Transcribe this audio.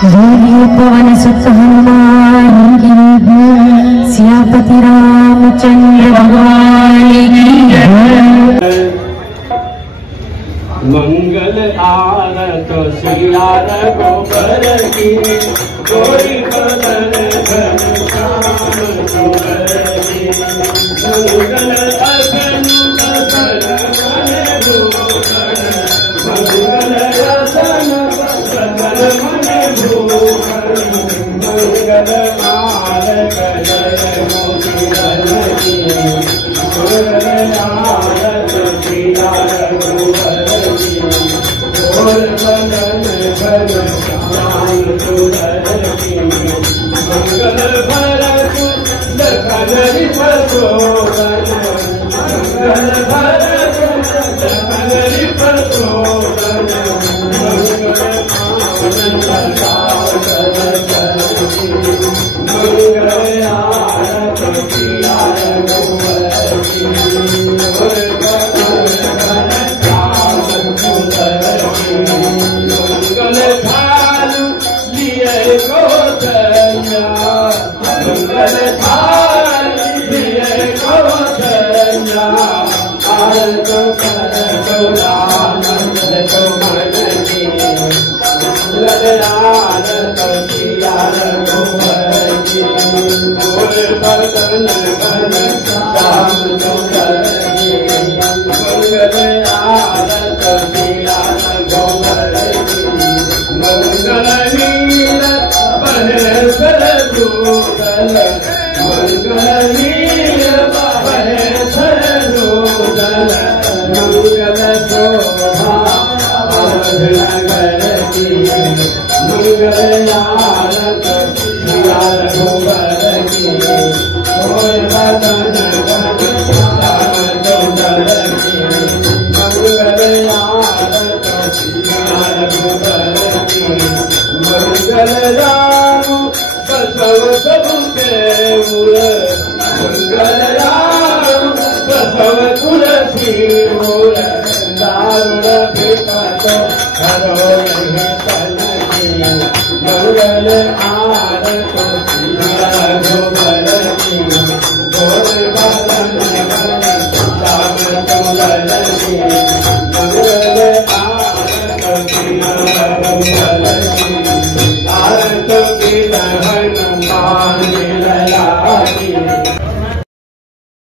बोलिए पवन सुत हनुमान की, सियापति रामचंद्र भगवान की जय। मंगल आरत सिया रघुबर की, कोई बदन घन श्याम सुंदर की। मंगल अगनु बदन मन भूषण, मंगल रतन बदन मन भूषण। मंगल मालक जय मोतीधर की, मंगल आरत सिया रघुबर की, कोई बदन घन श्याम सुंदर की। मंगल भरत लखन रिपशोभन, मंगल भरत लखन रिपशोभन। मंगल आनंद सागर सरसी, मंगल आरत सिया रघुबर की, कोई बदन घन श्याम सुंदर की। मंगल थाल लिए कौशल्या, मंगल थाल लिए कौशल्या। आरत कर गौरानंद सुमन की, मंगल आरत सिया रघुबर की, कोई बदन घन श्याम सुंदर की। मंगल आरत सिया रघुबर की, मंगल नील महेश्वर दूतल, मंगल नील महेश्वर दूतल। मंगल शोभा नगर की, मंगल आरत सिया रघुबर की, कोई बदन घन श्याम सुंदर की। मंगल आरत सिया रघुबर की, मंगल राम बसव सबके मूल, मंगल राम बसव तुलसी मूल। दारुण विपद हरो नहीं तन की, मंगल आरत सिया रघुबर की, कोई बदन घन श्याम सुंदर की।